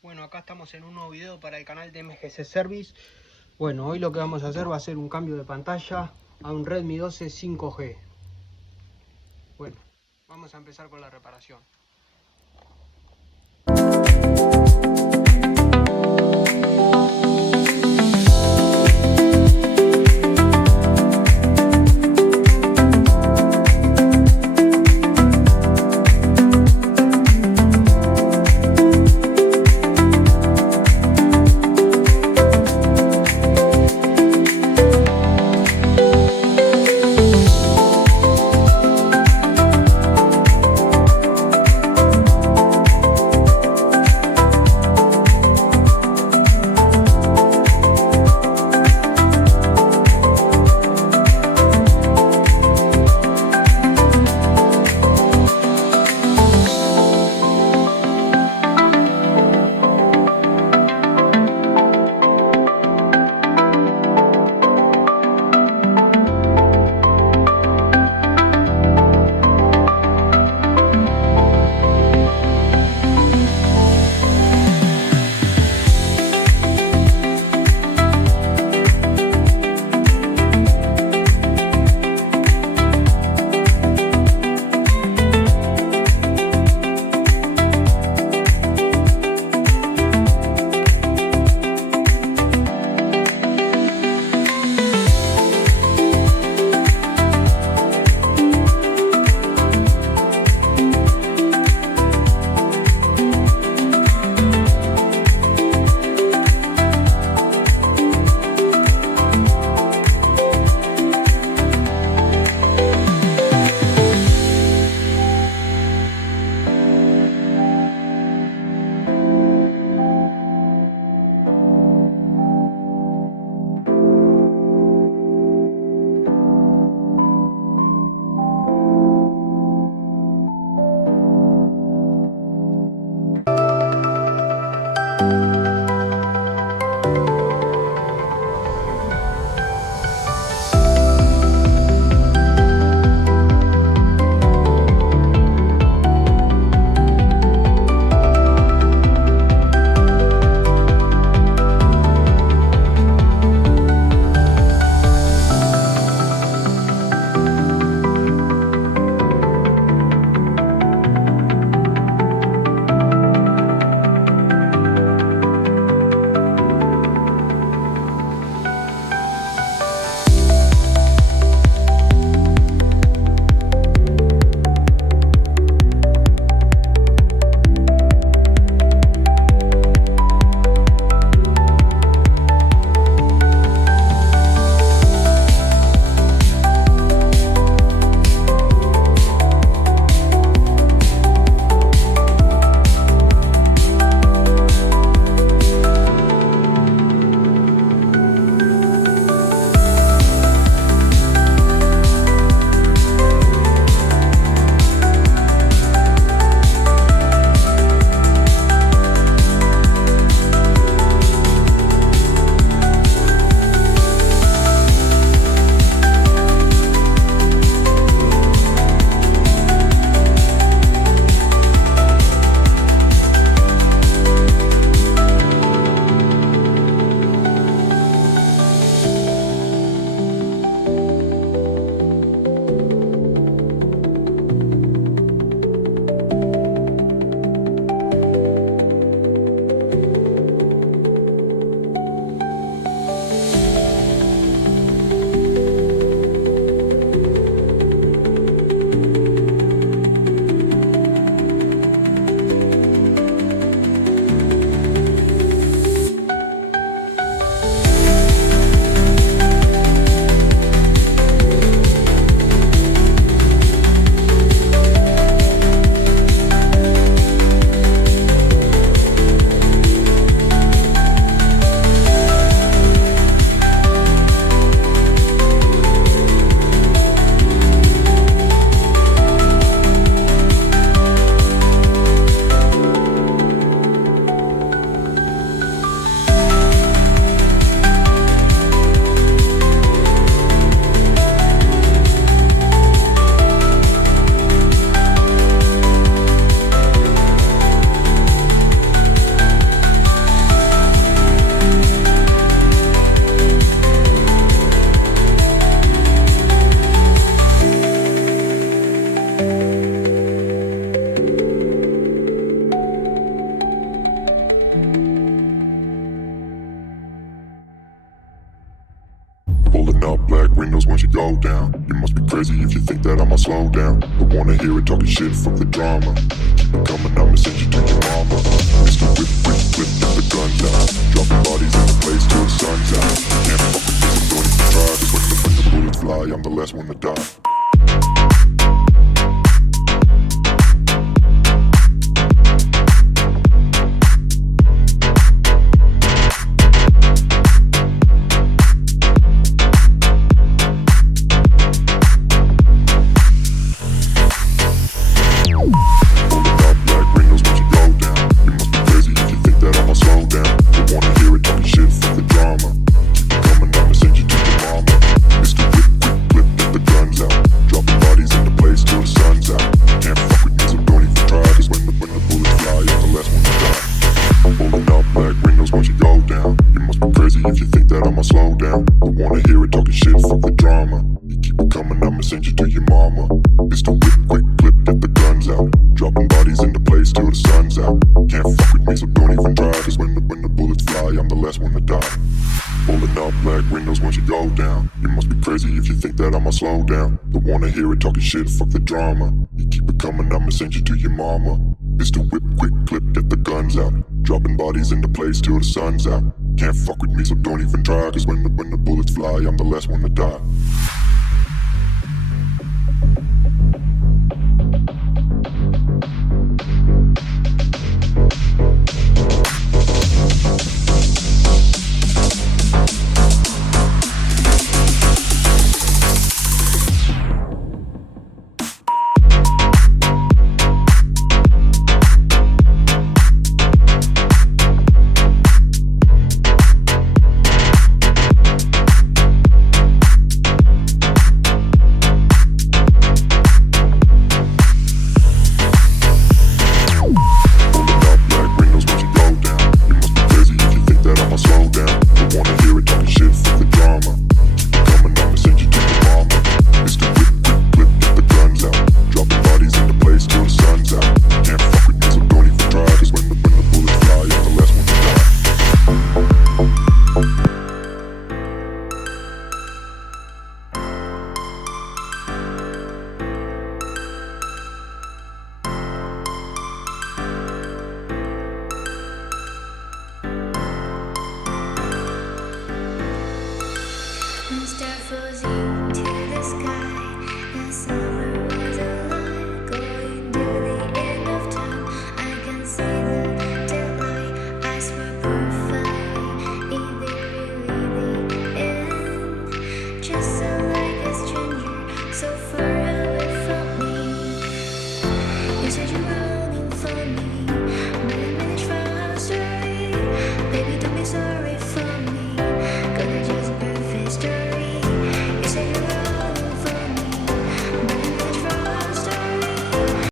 Bueno, acá estamos en un nuevo video para el canal de MGC Service. Bueno, hoy lo que vamos a hacer va a ser un cambio de pantalla a un Redmi 12 5G. Bueno, vamos a empezar con la reparación. go down. You must be crazy if you think that I'ma slow down. Don't wanna hear it talking shit, fuck the drama. Keep it coming, I'ma send you to your mama. Mr. Whip, quick, flip, get the guns out. Dropping bodies in the place till the sun's out. Can't fuck with this, I'm going to try. Cause when the bullets fly, I'm the last one to die. Slow down, don't wanna hear it talking shit, fuck the drama. You keep it coming, I'ma send you to your mama. Mr. Whip, quick clip, get the guns out. Dropping bodies into place till the sun's out. Can't fuck with me, so don't even try. Cause when the bullets fly, I'm the last one to die. Mr. Fuzzy.